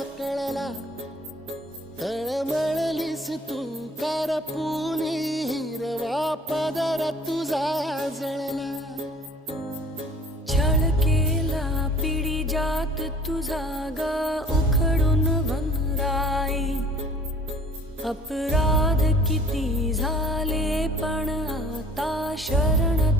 कळला, तळमळलीस तू करपुनी, हिरवा पदर तुझा जळला. छळ केला पिढी जात तुझा ग उखडून वनराई. अपराध किती झाले पण आता शरण